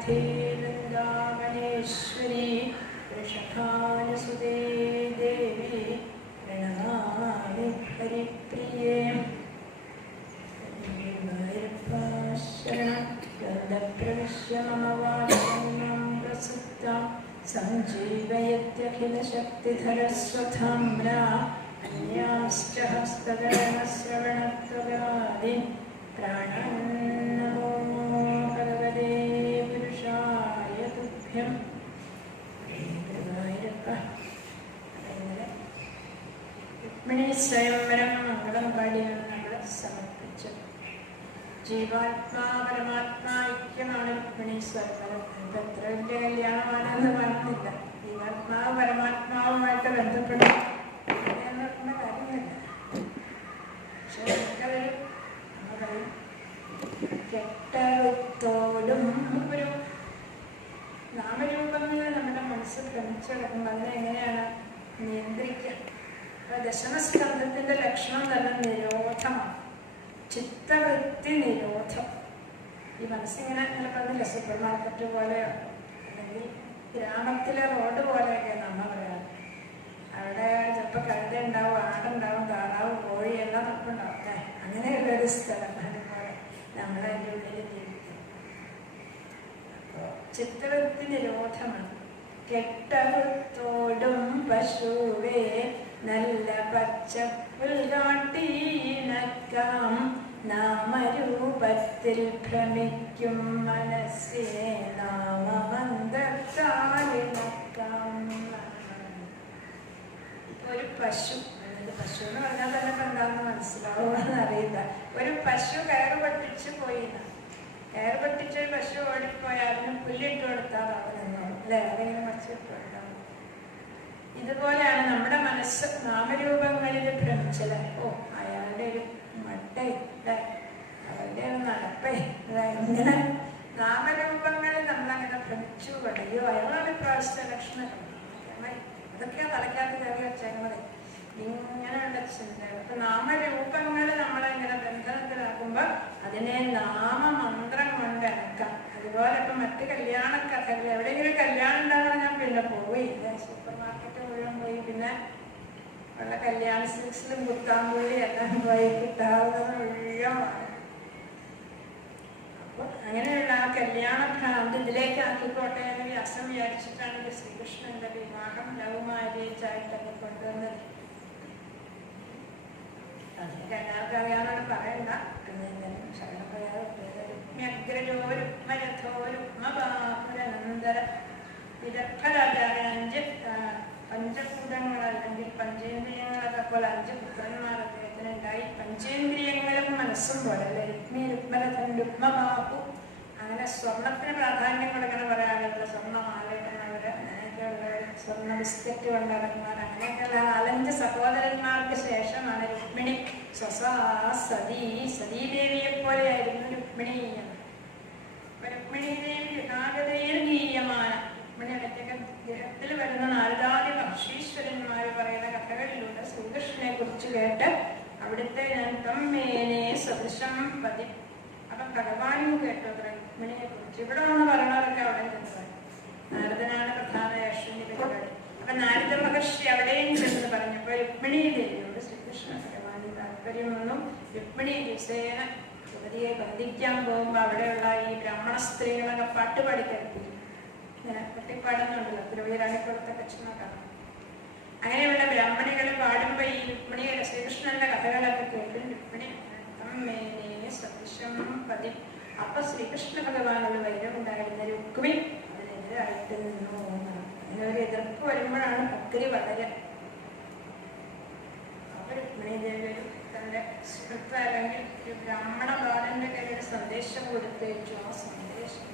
राधे वृन्दावनेश्वरी वृषभानुसुते देवी प्रणमामि हरिप्रिये शरणं गन्धप्रविश्य मम वाचनं प्रसुप्तां सञ्जीवयत्यखिलशक्तिधरस्वधाम्ना अन्यांश्च हस्तगणश्रवणत्वगादीन् प्राणान्नमो भगवते पुरुषाय तुभ्यं. രുക്മിണി സ്വയംവരം മംഗളം പാടിയാണ് നമ്മൾ സമർപ്പിച്ചത്. ജീവാത്മാ പരമാത്മാ ഐക്യമാണ് രുക്മിണി സ്വയംവരം. ഇപ്പം എത്ര വലിയ കല്യാണമാണെന്ന് പറഞ്ഞില്ല. ജീവാത്മാ പരമാത്മാവുമായിട്ട് ബന്ധപ്പെടുന്ന കാര്യമില്ല. പക്ഷെ നമുക്കതൊരു കെട്ടറുത്തോടും നമുക്കൊരു നാമരൂപങ്ങൾ നമ്മുടെ മനസ്സ് ഭ്രമിച്ചെടുക്കുമ്പോൾ അതിനെ എങ്ങനെയാണ് നിയന്ത്രിക്കുക? ദശമസ്കന്ധത്തിന്റെ ലക്ഷണം തന്നെ നിരോധമാണ്. ചിത്തവൃത്തി നിരോധം. ഈ മനസ്സിങ്ങനെ പറഞ്ഞില്ല, സൂപ്പർ മാർക്കറ്റ് പോലെയോ അല്ലെങ്കിൽ ഗ്രാമത്തിലെ റോഡ് പോലെയൊക്കെ നമ്മൾ പറയാം. അവിടെ ചിലപ്പോൾ കഴുത ഉണ്ടാവും, ആടുണ്ടാവും, താറാവ്, കോഴി എല്ലാം നമുക്കുണ്ടാവും അല്ലേ? അങ്ങനെയുള്ളൊരു സ്ഥലം. അതുപോലെ നമ്മളതിൻ്റെ ഉള്ളിൽ ജീവിക്കും. അപ്പോൾ ചിത്തവൃത്തി നിരോധമാണ്. കെട്ടറുത്തോടും പശുവേ നല്ല പച്ചപ്പുൽ കാട്ടിയിണക്കാം, നാമരൂപത്തിൽ ഭ്രമിക്കും മനസ്സിനെ നാമമന്ത്രത്താലിണക്കാം. ഒരു പശു, പശു എന്ന് പറഞ്ഞാൽ തന്നെ എന്താണെന്ന് മനസ്സിലാവുമെന്ന് അറിയില്ല. ഒരു പശു കയറ് പൊട്ടിച്ച് പോയി. കയറ് പൊട്ടിച്ചൊരു പശു ഓടിപ്പോയാൽ അതിന് പുല്ലിട്ട് കൊടുത്താൽ അവനെന്നോ അല്ലെ അതെങ്ങനെ മറിച്ചിട്ട് കൊടുത്താൽ. ഇതുപോലെയാണ് നമ്മുടെ മനസ്സ് നാമരൂപങ്ങളിൽ ഭ്രമിച്ചത്. ഓ അയാളുടെ ഒരു മട്ടേ, അവരുടെ ഒരു നടപ്പേ, ഇങ്ങനെ നാമരൂപങ്ങളിൽ നമ്മളങ്ങനെ ഭ്രമിച്ചു പടയോ. അയാളാണ് പ്രാവശ്യ ലക്ഷണം. അതൊക്കെയാണ് തലക്കാത്ത കയറി വെച്ചേക്കുന്നത്. ഇങ്ങനെയുള്ള ചിന്തകൾ. അപ്പൊ നാമരൂപങ്ങൾ നമ്മളെങ്ങനെ ബന്ധനത്തിലാക്കുമ്പോൾ അതിനെ നാമമന്ത്രം കൊണ്ട് അടക്കാം. അതുപോലെ ഇപ്പൊ മറ്റ് കല്യാണ കഥകൾ, എവിടെയെങ്കിലും കല്യാണം ഉണ്ടാകണം ഞാൻ പിന്നെ പോയി സൂപ്പർ മാർക്കറ്റ് മുഴുവൻ പോയി, പിന്നെ ഉള്ള കല്യാണ സിൽക്സിലും കുത്താമ്പുള്ളി എല്ലാം പോയി കിട്ടാവുന്നത് മുഴുവനാണ്. അപ്പൊ അങ്ങനെയുള്ള ആ കല്യാണ ഭ്രാന്ത് ഇതിലേക്ക് ആക്കിക്കോട്ടെ എന്ന് വ്യാസം വിചാരിച്ചിട്ടാണ് ശ്രീകൃഷ്ണന്റെ വിവാഹം ലവ് മാരേജായിട്ടൊക്കെ കൊണ്ടുവന്നത്. അതൊക്കെ എല്ലാവർക്കും അറിയാവുന്നതാണ്, പറയണ്ട. ശകലം പറയാറുണ്ട്. വിദഗ്ധരാജാവിന് 5 പഞ്ചഭൂതങ്ങൾ അല്ലെങ്കിൽ പഞ്ചേന്ദ്രിയങ്ങളൊക്കെ പോലെ 5 പുത്രന്മാർ അദ്ദേഹത്തിന് ഉണ്ടായി. പഞ്ചേന്ദ്രിയങ്ങളും മനസ്സും പോലെ അല്ലെ. രുക്മി, രുക്മരഥൻ, രുക്മബാഹു. അങ്ങനെ സ്വർണത്തിന് പ്രാധാന്യം കൊടുക്കണം പറയാറുള്ള സ്വർണ്ണമാലയിടുന്നവര്, അങ്ങനെയൊക്കെയുള്ളവർ, സ്വർണ്ണ ബിസ്ക്കറ്റ് കൊണ്ടിറങ്ങുന്നവർ, അങ്ങനെയൊക്കെയുള്ള 4-5 സഹോദരന്മാർക്ക് ശേഷമാണ് രുക്മിണി സ്വസാ സതീ. സതീദേവിയെ പോലെയായിരുന്നു രുക്മിണി. രുക്മിണി ദേവി യുഗാഗതീർഗീയമാണ്. രുക്മിണിയൊക്കെ ഗ്രഹത്തിൽ വരുന്ന നാരദാദി പക്ഷീശ്വരന്മാർ പറയുന്ന കഥകളിലൂടെ ശ്രീകൃഷ്ണനെ കുറിച്ച് കേട്ട് അവിടുത്തെ ഞാൻ തമ്മേനെ സദൃശം പതി. അപ്പൊ ഭഗവാനും കേട്ടു രുക്മിണിയെ കുറിച്ച്. ഇവിടെ വന്ന് പറയണതൊക്കെ അവിടെ ചെന്ന് നാരദനാണ് പ്രധാന അശ്വിനി പരിപാടി. അപ്പൊ നാരദ മഹർഷി അവിടെയും ചെന്ന് പറഞ്ഞപ്പോ രുക്മിണി ദേവിയോട് ശ്രീകൃഷ്ണ ഭഗവാന് താല്പര്യമൊന്നും. രുക്മിണി ദിവസേന യുവതിയെ ബന്ധിക്കാൻ പോകുമ്പോൾ അവിടെയുള്ള ഈ ബ്രാഹ്മണ സ്ത്രീകളൊക്കെ പാട്ട് പാടിക്കഴിപ്പിക്കും. ഇങ്ങനെ കുട്ടിപ്പാടുന്നുണ്ടല്ലോ, തിരുവീരാണിക്കുളത്തെ കക്ഷണക്കാണ്. അങ്ങനെയുള്ള ബ്രാഹ്മണികൾ പാടുമ്പോൾ ഈ രുക്മിണിയുടെ ശ്രീകൃഷ്ണന്റെ കഥകളൊക്കെ കേട്ടും രുക്മിണി അമ്മേനെ സദൃശം പതി. അപ്പൊ ശ്രീകൃഷ്ണ ഭഗവാനുള്ള വൈരം ഉണ്ടായിരുന്ന രുക്മിണി അതിനെതിരായിട്ട് നിന്നു പോകുന്നതാണ്. അങ്ങനെ ഒരു എതിർപ്പ് വരുമ്പോഴാണ് ഭക്തി വളരെ. അപ്പൊ രുക്മിണി ദേവി ഒരു തന്റെ സുഹൃത്ത് അല്ലെങ്കിൽ ഒരു ബ്രാഹ്മണ ബാലന്റെ കയ്യിൽ സന്ദേശം കൊടുത്തേച്ചു. ആ സന്ദേശം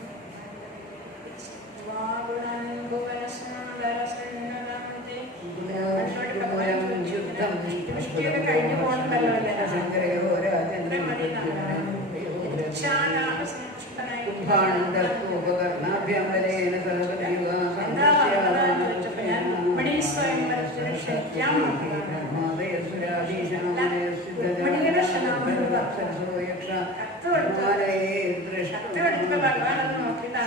വൃഷ്ടിയൊക്കെ കഴിഞ്ഞു പോകണ്ടല്ലോ അല്ലേ. ഭഗവാൻ അത് നോക്കിയിട്ട്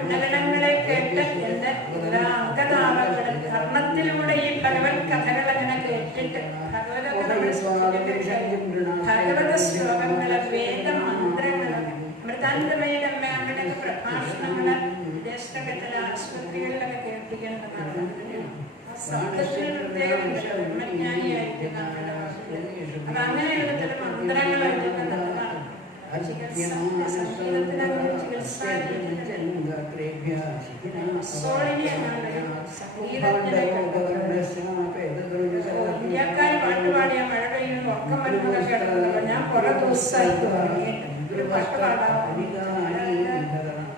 ഗുണഗണങ്ങളെ കേട്ട് എന്റെ അംഗനാമങ്ങളും കർമ്മത്തിലൂടെ ഈ ഭഗവത് കഥകൾ അങ്ങനെ കേട്ടിട്ട് ഭഗവത ശ്ലോകങ്ങള് വേദമന്ത്രങ്ങള് മൃതാന്തമയുടെ അമ്മയുടെയൊക്കെ പ്രഭാഷണങ്ങള് വിദേശത്തൊക്കെ ആശുപത്രികളിലൊക്കെ കേൾപ്പിക്കേണ്ടതാണ്. സത്യത്തിന് പ്രത്യേകം ബ്രഹ്മജ്ഞാനിയായിട്ട് അപ്പൊ അങ്ങനെയുള്ള ചില മന്ത്രങ്ങളുണ്ട് നല്ലതാണ്. സംഗീതത്തിനങ്ങനെ ചികിത്സ ഇന്ത്യക്കാർ പാട്ട് പാടിയ മഴ പെയ്യുന്ന ഉറക്കം വരുന്നതൊക്കെ കിടക്കുന്നത് ഞാൻ കുറെ ദിവസമായിട്ട് ഒരു പാട്ട് പാടാം.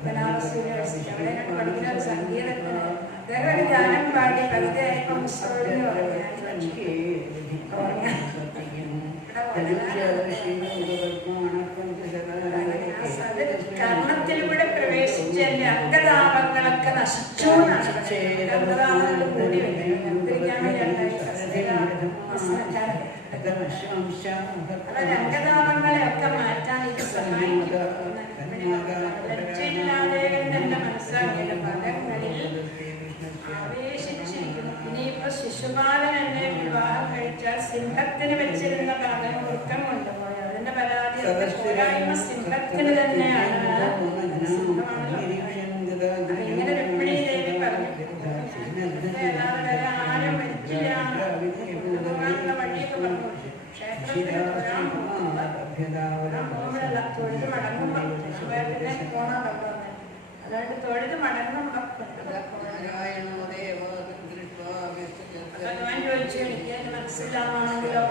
ബനാറസ് യൂണിവേഴ്സിറ്റി അവിടെ പഠിക്കുന്ന സംഗീതത്തിന് അദ്ദേഹം ഒരു ഗാനം പാടി കവിതയായപ്പം കർമ്മത്തിലൂടെ പ്രവേശിച്ച് എന്റെ അംഗതാപങ്ങളൊക്കെ നശിച്ചു അംഗതാപങ്ങളെ ഒക്കെ മാറ്റാൻ ഇത് സഹായിക്കും. ലജ്ജയില്ലാതെ എന്റെ മനസ്സിലാക്കിയ പദങ്ങളിൽ ആവേശിച്ചിരിക്കുന്നു. ഇനിയിപ്പോ ശിശുപാലൻ എന്നെ വിവാഹം കഴിച്ചാൽ സിംഹത്തിന് വെച്ചിരുന്ന ഭാഗം വൃക്കം കൊണ്ടുപോയി അതിന്റെ പരാതി പോരായ്മ സിംഹത്തിന് തന്നെയാണ്. ഇങ്ങനെ രുക്മിണി ദേവി പറഞ്ഞു ആരും മരിച്ചില്ല വഴിയൊക്കെ പറഞ്ഞു. ക്ഷേത്രത്തിൽ പോകുമ്പോഴല്ല തൊഴുത് മടങ്ങുമ്പോ പോണോ അതായത് തൊഴുത് മടങ്ങുമ്പോ ഭഗവാൻ ചോദിച്ചു എനിക്ക് മനസ്സിലാണെങ്കിലോ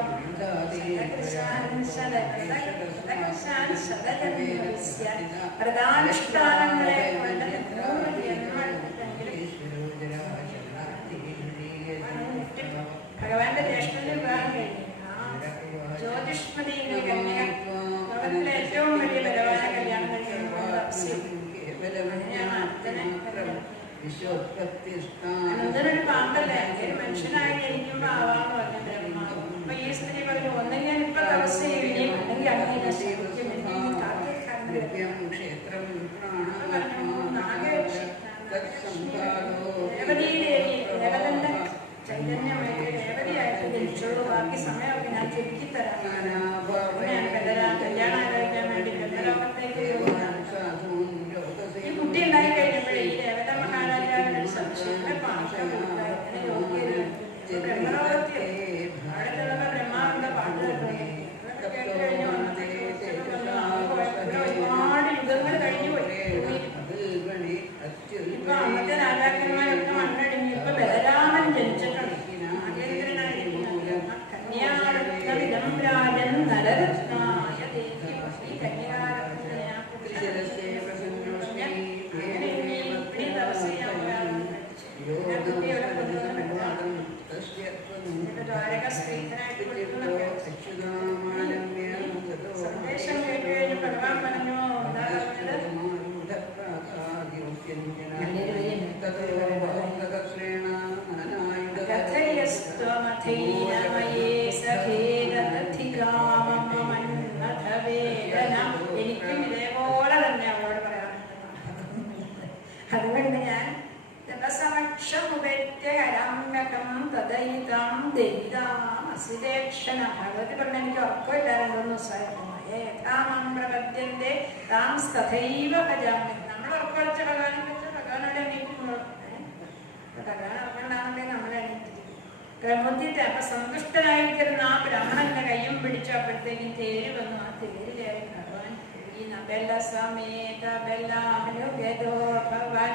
പ്രധാനുഷ്ഠാനങ്ങളെ ഭഗവാന്റെ ജ്യേഷ്ഠന്റെ വിവാഹം കഴിഞ്ഞു. ജ്യോതിഷ്മതി കന്യക ലോകത്തിലെ ഏറ്റവും വലിയ ബലവാന കല്യാണം കഴിക്കുന്നു. അനന്തരൊരു പാമ്പല്ലേ ഒരു മനുഷ്യനായി ജനിക്കുമ്പോ ആവാന്ന് പറഞ്ഞു ബ്രഹ്മ. അപ്പൊ ഈ സ്ത്രീ പറഞ്ഞു ഒന്നും ഞാൻ ഇപ്പൊ തപസ് ചെയ്യും അല്ലെങ്കിൽ അങ്ങനെ ശരിക്കും രേവതീ ദേവി ദേവതന്റെ ചൈതന്യമായി രേവതിയായിട്ട് ജനിച്ചുള്ളൂ. ബാക്കി സമയമൊക്കെ ഞാൻ ചുരുക്കിത്തരാം. കല്യാണം ആലോചിക്കാൻ വേണ്ടി ലോകത്തേക്ക് ഈ കുട്ടി ഉണ്ടായി കഴിഞ്ഞപ്പോഴേ ഈ ദേവത മഹാരാജാവിന് സംശയം പാഠം യോഗ്യത ബ്രഹ്മലോകത്തിൽ അടുത്തുള്ള ബ്രഹ്മാവിന്റെ പാട്ട് കേട്ടു. കേട്ട് കഴിഞ്ഞ് ഒരുപാട് യുഗങ്ങൾ കഴിഞ്ഞു പോയി. ഇപ്പൊ അന്നത്തെ രാജാക്കന്മാരൊക്കെ മണ്ണടിഞ്ഞു. ഇപ്പൊ ബലരാമൻ ജനിച്ചിട്ടുണ്ട്. നാഗേന്ദ്രനായിരിക്കും കന്യാരത്നം രാജൻ നരരത്നായ ദേവി ഈ കന്യാരത്ന സന്ദേശം കേട്ട് കഴിഞ്ഞ് ഭഗവാൻ പറഞ്ഞു എനിക്കും ഇതേപോലെ തന്നെ അവളോട് പറയാൻ. അതുകൊണ്ട് ഞാൻ ഭഗവതി പറഞ്ഞ എനിക്ക് ഉറക്കമില്ല 2 ദിവസമായിരുന്നു. നമ്മൾ ഉറക്കൊഴിച്ച ഭഗവാനെ വെച്ച് ഭഗവാനോട് എണീക്കുമ്പോൾ ഭഗവാൻ ഉറക്കണ്ടാകുന്നുണ്ടെങ്കിൽ നമ്മൾ എണീറ്റിരിക്കും. ക്രമത്തിൽ അപ്പൊ സന്തുഷ്ടനായിരിക്കുന്ന ആ ബ്രാഹ്മണന്റെ കയ്യും പിടിച്ചപ്പോഴത്തേക്കും തേര് വന്നു. ആ തേര് കയറി ഭഗവാൻ ഭഗവാൻ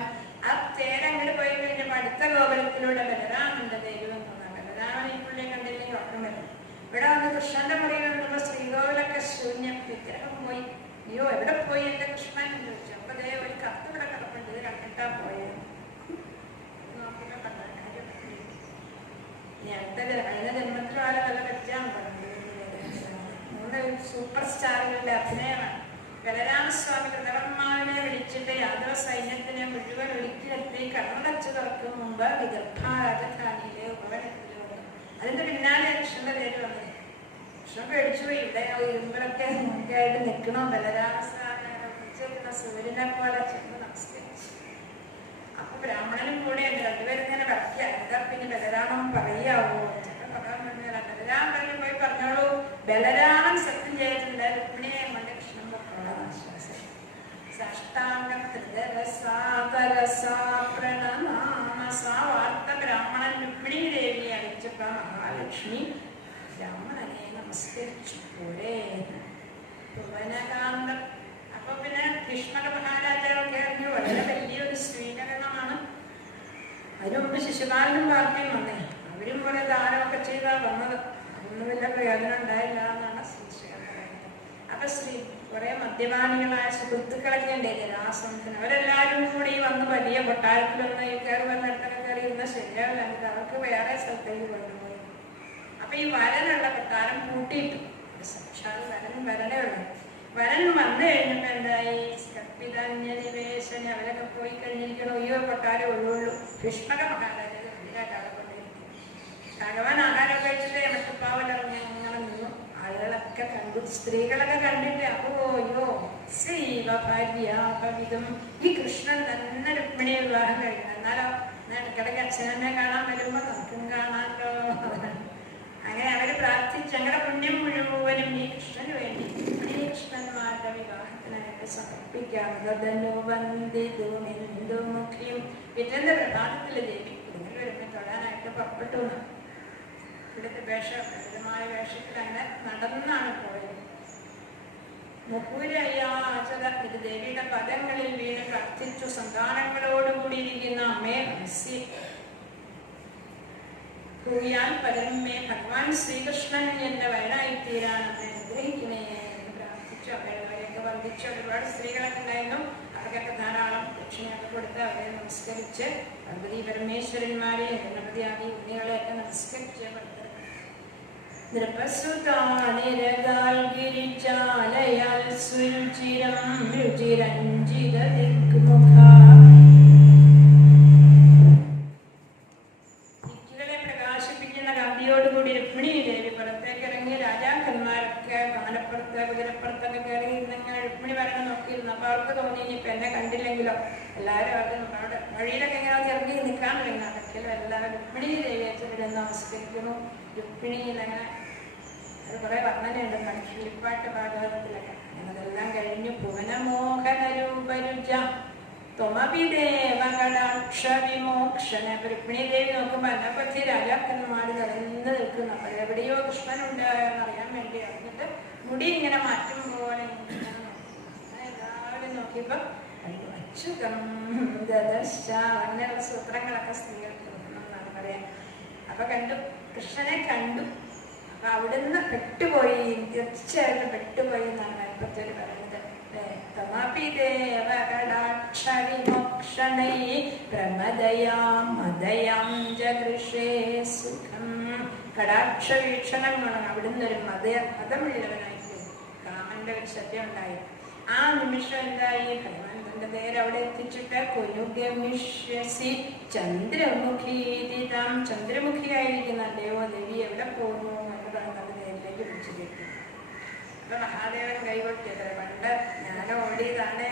ആ തേരങ്ങോട്ട് പോയി കഴിഞ്ഞപ്പോൾ അടുത്ത ഗോപുരത്തിലൂടെ ബലരാമന്റെ തേര് വന്നു. ബലരാമൻ ഈ പുള്ളിയെ കണ്ടില്ലെങ്കിൽ ഉറക്കം വരും. ഇവിടെ വന്ന് കൃഷ്ണന്റെ മുറിയിൽ വന്നപ്പോ ശ്രീകോവിലൊക്കെ ശൂന്യം. വിഗ്രഹം പോയി. അയ്യോ എവിടെ പോയി എന്റെ കൃഷ്ണൻ എന്ന് ചോദിച്ചു. അപ്പൊ ദേ ഒരു കത്ത് ഇവിടെ കിടപ്പുണ്ട്. ഇത് കണ്ടിട്ടാ പോയത്. നോക്കിയപ്പോ കാര്യം കഴിഞ്ഞ ജന്മത്തിൽ വളരെ നല്ല കെട്ടിയാണ് പറഞ്ഞത്. 3 സൂപ്പർ സ്റ്റാറുകളുടെ അഭിനയമാണ്. ബലരാമസ്വാമി കൃതകർമാവിനെ വിളിച്ചിട്ട് യാദവ സൈന്യത്തിനെ മുഴുവൻ ഒഴുക്കിലെത്തി കണ്ണടച്ചു തുറക്കും മുമ്പ് വിദർഭ രാജധാനിയിലെ ഉപവനത്തിൽ വന്നു. അതിന്റെ പിന്നാലെ കൃഷ്ണന്റെ പേര് വന്നത്. കൃഷ്ണൻ പേടിച്ചുപോയി. ഇവിടെ ഇരുമ്പലൊക്കെ മുൻകായിട്ട് നിൽക്കണോ ബലരാമസ്വാമി വിളിച്ചേക്കുന്ന സൂര്യനെ പോലെ ചെന്ന് നമസ്കരിച്ചു. അപ്പൊ ബ്രാഹ്മണനും കൂടെയുണ്ട്. രണ്ടുപേരും ഇങ്ങനെ വരയ്ക്കുക. എന്താ പിന്നെ ബലരാമൻ പറയാവോ? പറയാൻ പറഞ്ഞാൽ ബലരാമൻ പറഞ്ഞു പോയി പറഞ്ഞോളൂ. ബലരാമൻ സത്യം ചെയ്തിട്ടുണ്ട്. രുക്മിണിയെ കൊണ്ട് കൃഷ്ണൻ പൊക്കോളാം ആശ്വാസം. വാർത്ത ബ്രാഹ്മണൻ രുക്മിണി ദേവിയെ അടിച്ചപ്പോ മഹാലക്ഷ്മി ബ്രാഹ്മണനെ നമസ്കരിച്ചു. പോരെ ഭുവനകാന്തം. അപ്പൊ പിന്നെ ഭീഷ്മക മഹാരാജാവൊക്കെ അറിഞ്ഞു. വളരെ വലിയൊരു സ്വീകരണമാണ്. അതിനുമുമ്പ് ശിശുപാലനും പാർട്ടിയും വന്നേ. അവരും കുറെ ദാനമൊക്കെ ചെയ്താ വന്നത്. അതൊന്നും വലിയ പ്രയോജനം ഉണ്ടായില്ല എന്നാണ് ശ്രീശ്രീകൻ പറയുന്നത്. അപ്പൊ കുറെ മദ്യപാനികളായ സുഹൃത്തുക്കളൊക്കെ ഉണ്ട് ജരാസന്ധന്. അവരെല്ലാരും കൂടി വന്ന് വലിയ കൊട്ടാരത്തിലൊന്ന് കയറി വന്നിടത്തൊക്കെ കയറി ഇരുന്ന ശരിയാവില്ല. അവർക്ക് വേറെ സ്ഥലത്തേക്ക് കൊണ്ടുപോയി. അപ്പൊ ഈ വരനുള്ള കൊട്ടാരം പൂട്ടിയിട്ടു. സാക്ഷാൽ വരനേ ഉള്ളു. വരൻ വന്നു കഴിഞ്ഞപ്പോ എന്തായി? കൽപ്പിതന്യനിവേശന് അവരൊക്കെ പോയി കഴിഞ്ഞിരിക്കണോ? ഈ ഒരു കൊട്ടാരം ഉള്ളൂ. ഭീഷ്മക മഹാരാജ ഗംഭീരായിട്ട് കൊണ്ടിരിക്കും. ഭഗവാൻ ആഹാരം കഴിച്ചിട്ട് മറ്റുപ്പാവലിറങ്ങി അങ്ങനെ നിന്നു. ആളുകളൊക്കെ കണ്ടു. സ്ത്രീകളൊക്കെ കണ്ടിട്ട് അപ്പോ അയ്യോ ശ്രീവഭാര്യാപവിധം ഈ കൃഷ്ണൻ തന്നെ രുക്മിണിയെ വിവാഹം കഴിക്കണം. എന്നാലോ ഇടയ്ക്കിടയ്ക്ക് അച്ഛനെ കാണാൻ വരുമ്പോ നമുക്കും കാണാമല്ലോ. അങ്ങനെ അവര് പ്രാർത്ഥിച്ച് ഞങ്ങളുടെ പുണ്യം മുഴുവനും ഈ കൃഷ്ണന് വേണ്ടി കൃഷ്ണന്മാരുടെ വിവാഹത്തിനായിട്ട് സമർപ്പിക്കാം. പിറ്റേന്റെ പ്രഭാതത്തില് ദേവി കുടുങ്ങിൽ വരുമ്പോ തൊഴാനായിട്ട് പുറപ്പെട്ടു. ഇവിടുത്തെ ലളിതമായ വേഷത്തിൽ അങ്ങനെ നടന്നാണ് പോയത്. മുഹൂരയാചത ദേവിയുടെ പദങ്ങളിൽ വീണ് പ്രാർത്ഥിച്ചു. സന്താനങ്ങളോടുകൂടിയിരിക്കുന്ന അമ്മയെ മനസ്സി ഭൂയാൻ പരമേ ഭഗവാൻ ശ്രീകൃഷ്ണൻ എന്റെ വരനായിത്തീരാൻ അമ്മ അനുഗ്രഹിക്കണേ എന്ന് പ്രാർത്ഥിച്ചു. അവരെയൊക്കെ വന്ദിച്ചു. ഒരുപാട് സ്ത്രീകളൊക്കെ ഉണ്ടായിരുന്നു. അവർക്കൊക്കെ ധാരാളം ദക്ഷിണയൊക്കെ കൊടുത്ത് അവരെ നമസ്കരിച്ച് പാർവതി പരമേശ്വരന്മാരെ ഗണപതി ആദി ഉണ്ണികളെയൊക്കെ നമസ്കരിച്ച് നൃപസുതാനിരകാൽ ഗിരിജാലയാൽ സുരുചിരം രുചിരഞ്ജിത ദിക്മുഖ കാന്തിയോടുകൂടി രുക്മിണി ദേവി പുറത്തേക്ക് ഇറങ്ങി. രാജാക്കന്മാരൊക്കെ പാലപ്പുറത്ത് കുതിരപ്പുറത്തൊക്കെ കയറി ഇരുന്നിങ്ങനെ രുക്മിണി വരണം നോക്കിയിരുന്നു. അപ്പൊ അവർക്ക് തോന്നി ഇനിയിപ്പൊ എന്നെ കണ്ടില്ലെങ്കിലോ എല്ലാവരും അവിടെ വഴിയിലൊക്കെ ഇങ്ങനെ ഇറങ്ങി നിൽക്കാൻ തുടങ്ങി. അതൊക്കെയല്ലോ എല്ലാവരും രുക്മിണി ദേവിയെ ചെറിയ നമസ്കരിക്കുന്നു. രുക്മിണിയിലങ്ങനെ അത് കുറെ വർണ്ണനയുണ്ട് കിളിപ്പാട്ട് ഭാഗവതത്തിലൊക്കെ. അതെല്ലാം കഴിഞ്ഞു. ഭുവനമോഹനരൂപരുച ത്വമപിദേവകടാക്ഷവിമോക്ഷണ. രുക്മിണി ദേവി നോക്കുമ്പോ അനവധി രാജാക്കന്മാർ തടഞ്ഞു നിൽക്കുന്നു. അപ്പൊ എവിടെയോ കൃഷ്ണനുണ്ടായെന്ന് അറിയാൻ വേണ്ടി അറിഞ്ഞിട്ട് മുടി ഇങ്ങനെ മാറ്റും പോലെ എല്ലാവരും നോക്കിയപ്പോ അച്യുതം ദദശ. അങ്ങനെയുള്ള സൂത്രങ്ങളൊക്കെ സ്ത്രീകൾക്ക് തോന്നുന്നതാണ് പറയാൻ. അപ്പൊ കണ്ടു, കൃഷ്ണനെ കണ്ടു. അപ്പൊ അവിടുന്ന് പെട്ടുപോയി, തീർച്ചയായിട്ടും പെട്ടുപോയി എന്നാണ് അല്പത്തേര് പറയുന്നത്. കടാക്ഷ വീക്ഷണങ്ങളാണ്. അവിടുന്ന് ഒരു മതമുള്ളവനായി കാമന്റെ ഒരു ശല്യം ഉണ്ടായി. ആ നിമിഷം എന്തായി? ഭഗവാൻ തന്റെ നേരെ അവിടെ എത്തിച്ചിട്ട് കൊലുഗമിഷ്യസി ചന്ദ്രമുഖീതിതാം. ചന്ദ്രമുഖിയായിരിക്കുന്ന ദേവോ ദേവി എവിടെ പോകുന്നു എന്നൊക്കെ തന്റെ നേരിലേക്ക് വിളിച്ചു കേട്ടു. അപ്പൊ മഹാദേവൻ കൈകൊട്ടിയത് പണ്ട് ഞാൻ ഓടിയതാണ്,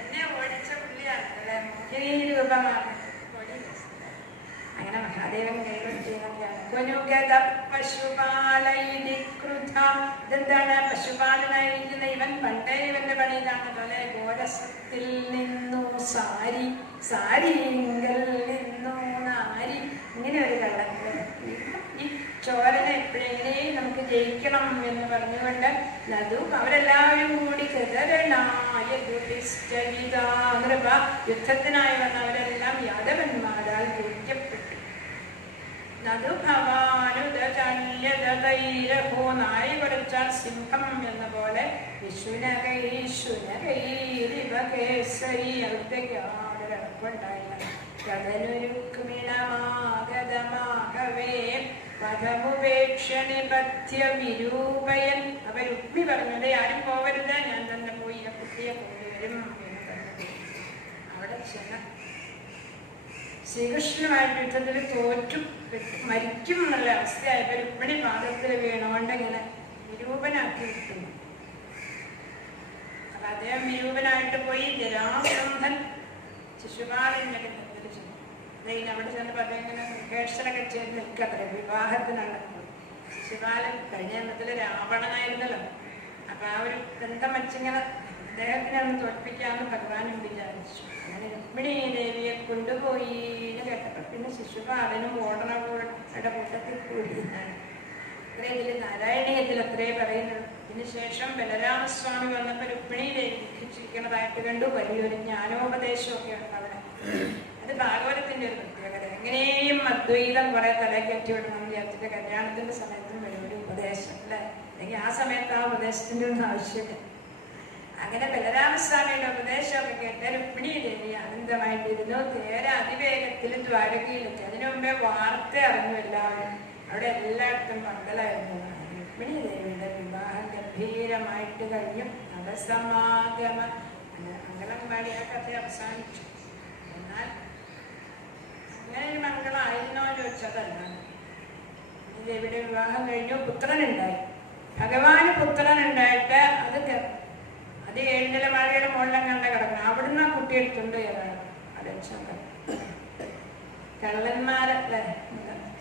എന്നെ ഓടിച്ച പുള്ളിയാണ് മോഹിനി രൂപമാണ്. അങ്ങനെ മഹാദേവൻ കൈകൊട്ടിയാണ്. ഇതെന്താണ്? പശുപാലനായിരിക്കുന്ന ഇവൻ പണ്ടേ ഇവന്റെ പണി ഇതാണ് പോലെ. ഗോരസത്തിൽ നിന്നു സാരി, സാരിങ്കൽ നിന്നു നാരി. ഇങ്ങനെ ഒരു കള്ളൻ. ഈ ചോരനെ എപ്പോഴെങ്ങനെയും നമുക്ക് ജയിക്കണം എന്ന് പറഞ്ഞുകൊണ്ട് നദു അവരെല്ലാവരും കൂടി യുദ്ധത്തിനായി വന്ന അവരെല്ലാം യാദവന്മാരാൽ ജയിക്കപ്പെട്ടു. നദുഭവാനുദചല്യതൈരഹോ. നായി കുറച്ചാൽ സിംഹം എന്ന പോലെ വിശുനകൈശുനകൈരിവകേസരി. അവിടത്തേക്ക് യാതൊരടപ്പുണ്ടായില്ല. കടലുരുക്മിണമാഗതമാകവേ കഥമുപേക്ഷണിപഥ്യ വിരൂപയൻ. അപ്പൊ രുക്മി പറഞ്ഞത് ആരും പോവരുത്, ഞാൻ തന്നെ പോയി ആ കുട്ടിയെ കൊണ്ടുവരും എന്ന് പറഞ്ഞു. അവിടെ ചെന്ന് ശ്രീകൃഷ്ണനുമായിട്ട് യുദ്ധത്തിൽ തോറ്റു മരിക്കും എന്നുള്ള അവസ്ഥയായപ്പോ രുക്മിണി പാദത്തിൽ വീണോണ്ട് ഇങ്ങനെ വിരൂപനാക്കി വിട്ടു. അപ്പൊ അദ്ദേഹം വിരൂപനായിട്ട് പോയി. ജരാസന്ധൻ ശിശുപാലന്റെ കത്തിൽ ചെന്നു. അവിടെ ചെന്നപ്പോ അദ്ദേഹം ഇങ്ങനെ റിഹേഴ്സലൊക്കെ ചെയ്ത് നിൽക്കത്ര വിവാഹത്തിനുള്ള. ശിശുപാലൻ കഴിഞ്ഞ ജന്മത്തില് രാവണനായിരുന്നല്ലോ. അപ്പൊ ആ ഒരു ബന്ധം വെച്ചിങ്ങനെ അദ്ദേഹത്തിനെ ഒന്ന് തോൽപ്പിക്കാമെന്ന് ഭഗവാനും വിചാരിച്ചു. അങ്ങനെ രുക്മിണി ദേവിയെ കൊണ്ടുപോയി എന്ന് കേട്ടപ്പോ പിന്നെ ശിശുപാലനും ഓടണയുടെ കൂട്ടത്തിൽ കൂടി. അത്രേ ഇതിൽ നാരായണീയത്തിൽ അത്രേ പറയുന്നത്. ഇതിനുശേഷം ബലരാമസ്വാമി വന്നപ്പോ രുക്മിണി ദേവി ദുഃഖിച്ചിരിക്കുന്നതായിട്ട് കണ്ടു. വലിയൊരു ജ്ഞാനോപദേശമൊക്കെ ഉണ്ട് അവിടെ. അത് ഭാഗവതത്തിന്റെ ഒരു പ്രത്യേകത. എങ്ങനെയും അദ്വൈതം കുറെ തലകയറ്റി വിടണം വിചാരിച്ചിട്ട് കല്യാണത്തിന്റെ സമയത്തും വലിയൊരു ഉപദേശം അല്ലെ. അല്ലെങ്കിൽ ആ സമയത്ത് ആ ഉപദേശത്തിന്റെ ഒന്നും ആവശ്യമില്ല. അങ്ങനെ ബലരാമസ്വാമിയുടെ ഉപദേശമൊക്കെ കേട്ട് രുക്മിണി ദേവി ആനന്ദമായിട്ടിരുന്നു. നേരെ അതിവേഗത്തിൽ ദ്വാരകയിലെത്തി. അതിനു മുമ്പേ വാർത്ത അറിഞ്ഞു എല്ലാവരും. അവിടെ എല്ലായിടത്തും പന്തലായിരുന്നു. രുക്മിണി ദേവിയുടെ വിവാഹം ഗംഭീരമായിട്ട് കഴിഞ്ഞു. നവസമാഗമ അങ്കലംവാടി ആ കഥ അവസാനിച്ചു. എന്നാൽ അങ്ങനെ ഒരു മംഗളമായിരുന്നോ ചോദിച്ചതല്ല. ദേവിയുടെ വിവാഹം കഴിഞ്ഞു. പുത്രനുണ്ടായി. ഭഗവാന് പുത്രനുണ്ടായിട്ട് അത് ഏഴിലമാളിയുടെ മുകളിലും കണ്ട കിടക്കണം. അവിടുന്ന് ആ കുട്ടി എടുത്തുകൊണ്ട് കയറാണ്. കള്ളന്മാരല്ലേ,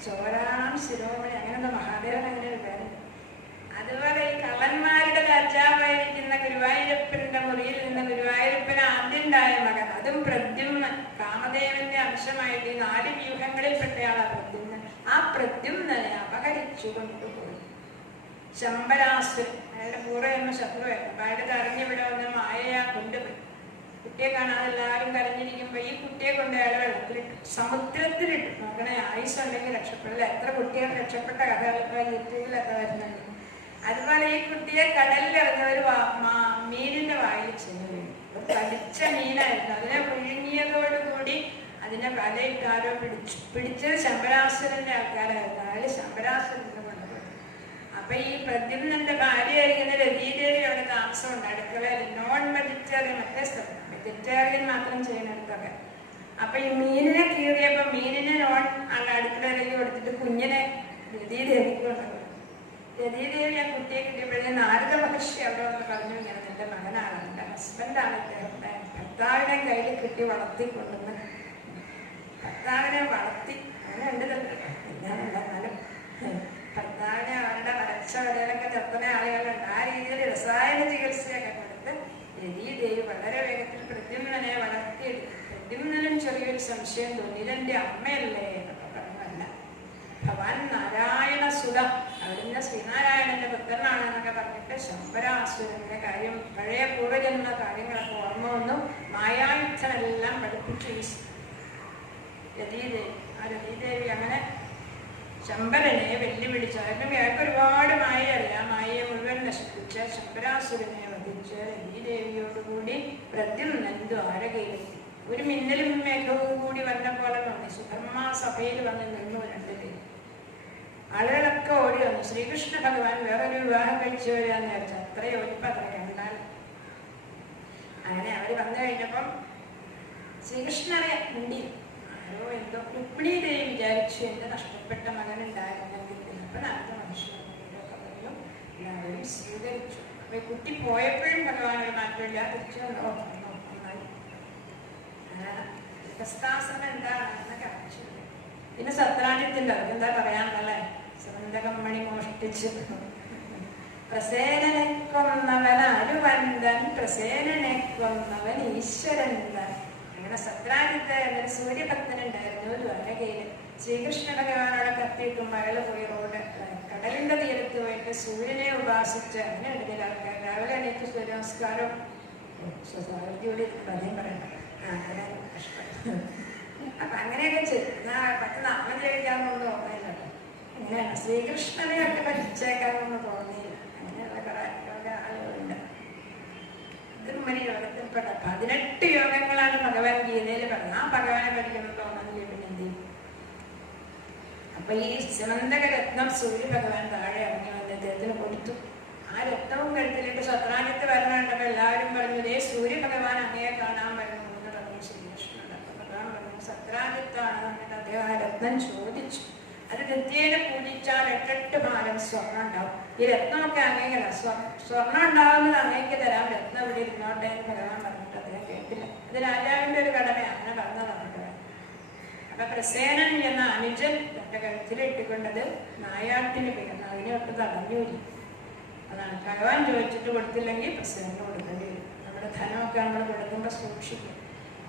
ചോരാം ശിരോമണി, അങ്ങനെന്താ മഹാദേവൻ അങ്ങനെ ഒരു പേര്. അതുപോലെ ഈ കള്ളന്മാരുടെ രാജാവായിരിക്കുന്ന ഗുരുവായൂരപ്പന്റെ മുറിയിൽ നിന്ന് ഗുരുവായൂരപ്പന് ആദ്യം ഉണ്ടായ മകൻ, അതും പ്രദ്യുമ്നൻ, കാമദേവന്റെ അംശമായിട്ട് 4 വ്യൂഹങ്ങളിൽപ്പെട്ടയാളാ പ്രദ്യുമ്നൻ. ആ പ്രദ്യുമ്നനെ അപഹരിച്ചു കൊണ്ടുപോയി ശമ്പരാസുരൻ. അയാളുടെ പൂർവ്വജന്മ ശത്രുവായിരുന്നു. അപ്പൊ അയാളുടെ അറിഞ്ഞിവിടെ വന്ന് മായയാ കൊണ്ടുപോയി. കുട്ടിയെ കാണാതെ എല്ലാവരും കരഞ്ഞിരിക്കുമ്പോ ഈ കുട്ടിയെ കൊണ്ട് അയാൾ വെള്ളത്തിലിട്ടു, സമുദ്രത്തിലിട്ടു. നോക്കണേ, ആയുസ് ഉണ്ടെങ്കിൽ രക്ഷപ്പെടില്ല. എത്ര കുട്ടികൾ രക്ഷപ്പെട്ട കഥകളൊക്കെ യൂട്യൂബിലൊക്കെ വരുന്നുണ്ട്. അതുപോലെ ഈ കുട്ടിയെ കടലിലിറങ്ങിയവര് മീനിന്റെ വായിൽ ചെന്നു വീണു. കടിച്ച മീനായിരുന്നു. അതിനെ വിഴുങ്ങിയതോടുകൂടി അതിനെ വലയിട്ടാരോ പിടിച്ചത് ശമ്പരാസുരന്റെ ആൾക്കാരായിരുന്നു. അയാള് ശമ്പരാസുരനെ കൊണ്ടുപോയി. അപ്പൊ ഈ പ്രദ്യുമ്നന്റെ ഭാര്യയായിരിക്കുന്ന രതീദേവി അവിടെ താമസമുണ്ട് അടുക്കളയിൽ. നോൺ വെജിറ്റേറിയൻ, മറ്റേ സ്ഥലം വെജിറ്റേറിയൻ മാത്രം ചെയ്യുന്നിടത്തൊക്കെ. അപ്പൊ ഈ മീനിനെ കീറിയപ്പോ മീനിനെ നോൺ അടുക്കളയിലേക്ക് കൊടുത്തിട്ട് കുഞ്ഞിനെ രതീദേവിക്ക് കൊണ്ടുപോയി. രതീദേവി ആ കുട്ടിയെ കിട്ടിയപ്പോഴേ നാരദ മഹർഷി അവിടെ വന്ന് പറഞ്ഞു, ഇങ്ങനെ എന്റെ മകനാണ്, എന്റെ ഹസ്ബൻഡാണ് ഇദ്ദേഹം. ഭർത്താവിനെ കയ്യിൽ കിട്ടി വളർത്തിക്കൊണ്ടുവന്ന് ഭർത്താവിനെ വളർത്തി. അങ്ങനെ ഉണ്ട് തന്നെ. എന്നാലും ഭർത്താവിനെ അവരുടെ വരച്ച വരയിലൊക്കെ ചെറുത്തന ആളുകളുണ്ട്. ആ രീതിയിൽ രസായന ചികിത്സയൊക്കെ കൊടുത്ത് രതീദേവി വളരെ വേഗത്തിൽ പ്രദ്യുമ്നനെ വളർത്തിയെടുത്തു. പ്രദ്യുമ്നനും ചെറിയൊരു സംശയം തോന്നി, ഇതെന്റെ അമ്മയല്ലേ എന്നൊക്കെ പറഞ്ഞല്ല. ഭവാൻ നാരായണ സുത, അവിടുന്ന് ശ്രീനാരായണന്റെ പുത്രനാണ് എന്നൊക്കെ പറഞ്ഞിട്ട് ശമ്പരാസുരന്റെ കാര്യം, പഴയ പൂർവ്വജന്മ കാര്യങ്ങളൊക്കെ ഓർമ്മ വന്നു. മായായുദ്ധനെല്ലാം പഠിപ്പിച്ചു രതീദേവി. ആ രതീദേവി അങ്ങനെ ശമ്പരനെ വെല്ലുവിളിച്ചു. അതിനും അയാൾക്ക് ഒരുപാട് മായ അറിയാം. മായയെ മുഴുവൻ നശിപ്പിച്ച് ശമ്പരാസുരനെ വധിച്ച് രതീദേവിയോടുകൂടി പ്രദ്യുമ്നൻ ദ്വാരകയിലെത്തി. ഒരു മിന്നലും മേഘവും കൂടി വന്ന പോലെ തോന്നി. സുധർമ്മ സഭയിൽ വന്ന് നിന്നു 2 പേര്. ആളുകളൊക്കെ ഓടി വന്നു. ശ്രീകൃഷ്ണ ഭഗവാൻ വേറൊരു വിവാഹം കഴിച്ചു വരികയെന്ന് വിചാരിച്ചു. അത്രയും ഒലിപ്പത്ര കണ്ടാൽ. അങ്ങനെ അവര് വന്നു കഴിഞ്ഞപ്പം ശ്രീകൃഷ്ണനെ മുണ്ടി ആരോ എന്തോ രുക്മിണി ദേവി വിചാരിച്ചു, എന്റെ നഷ്ടപ്പെട്ട മകൻ ഉണ്ടായിരുന്നെങ്കിൽ. അപ്പൊ നാരദ മനുഷ്യരൊക്കെ പറഞ്ഞു. എല്ലാവരും സ്വീകരിച്ചു. അപ്പൊ ഈ കുട്ടി പോയപ്പോഴും ഭഗവാൻ ഒരു മാറ്റമില്ല. തിരിച്ചു വന്നോ നന്നായി. പ്രസ്ഥാസനം എന്താണെന്ന് കാണിച്ചു. പിന്നെ സത്രാജ്യത്തിന്റെ എന്താ പറയാന്നല്ലേ, സ്വന്തകമ്മണി മോഷ്ടിച്ചു. പ്രസേനനെ കൊന്നവൻ അരുവന്തൻ, പ്രസേനനെ കൊന്നവൻ ഈശ്വരൻ. അങ്ങനെ സത്രാജ്യത്തെ എന്നൊരു സൂര്യഭക്തനുണ്ടായിരുന്നു ദ്വാരകയില്. ശ്രീകൃഷ്ണ ഭഗവാനോടെ കത്തിയിട്ടും അയാള് പോയി റോഡ് കടലിന്റെ തീരത്ത് പോയിട്ട് സൂര്യനെ ഉപാസിച്ച് അങ്ങനെ എടുത്തില്ല. രാവിലെ എണീറ്റ് സൂര്യ നമസ്കാരം ജോലി പറയും പറയണ്ട. അങ്ങനെ കഷ്ടം. അപ്പൊ അങ്ങനെയൊക്കെ ചെയ്തു. 10 നാമം ജപിക്കാമെന്നൊന്നും തോന്നിയില്ല. അങ്ങനെയാണ് ശ്രീകൃഷ്ണനെ ഒക്കെ ഭജിച്ചേക്കാമെന്ന് തോന്നിയില്ല. അങ്ങനെയുള്ള കുറെ ആളുകളുണ്ട്. തിരുമണി യോഗത്തിൽപ്പെട്ട 18 യോഗങ്ങളാണ് ഭഗവാൻ ഗീതയിൽ പറഞ്ഞത്. ആ ഭഗവാനെ പഠിക്കണം തോന്നുന്നു. പിന്നെ എന്ത് ചെയ്യും? അപ്പൊ ഈ സിമന്തക രത്നം സൂര്യഭഗവാൻ താഴെ ഇറങ്ങി വന്ന് അദ്ദേഹത്തിന് കൊടുത്തു. ആ രത്നവും കഴുത്തിലേക്ക് സത്രാജിത്ത് വരണുണ്ടപ്പോ എല്ലാവരും പറഞ്ഞു, ഇതേ സൂര്യഭഗവാൻ അങ്ങയെ കാണാൻ വരുന്നു എന്ന് പറഞ്ഞു ശ്രീകൃഷ്ണൻ. അപ്പൊ ഭഗവാൻ പറഞ്ഞു സത്രാജിത്താണ് എന്നിട്ട് അദ്ദേഹം ആ രത്നം ചോദിച്ചു. അത് നിത്യേന പൂജിച്ചാൽ 8 ഭാരം സ്വർണ്ണം ഉണ്ടാവും. ഈ രത്നമൊക്കെ അങ്ങേക്കല്ല, സ്വർണ്ണം ഉണ്ടാവുന്നത് അങ്ങേക്ക് തരാം, രത്നം ഇവിടെ ഇരുന്നോട്ടെ എന്ന് ഭഗവാൻ പറഞ്ഞിട്ട് അദ്ദേഹം കേട്ടില്ല. അത് രാജാവിന്റെ ഒരു കടമയാണ്, അങ്ങനെ പറഞ്ഞതാണ് ഭഗവാൻ. അപ്പൊ പ്രസേനൻ എന്ന അനുജൻ തന്റെ കഴുത്തിലിട്ടുകൊണ്ടത് നായാട്ടിന് വീഴുന്നു. അതിനൊട്ട് തടഞ്ഞൂരി. അതാണ് ഭഗവാൻ ചോദിച്ചിട്ട് കൊടുത്തില്ലെങ്കിൽ പ്രസേനന് കൊടുക്കേണ്ടി വരും. നമ്മുടെ ധനമൊക്കെ നമ്മൾ കൊടുക്കുമ്പോൾ സൂക്ഷിക്കും.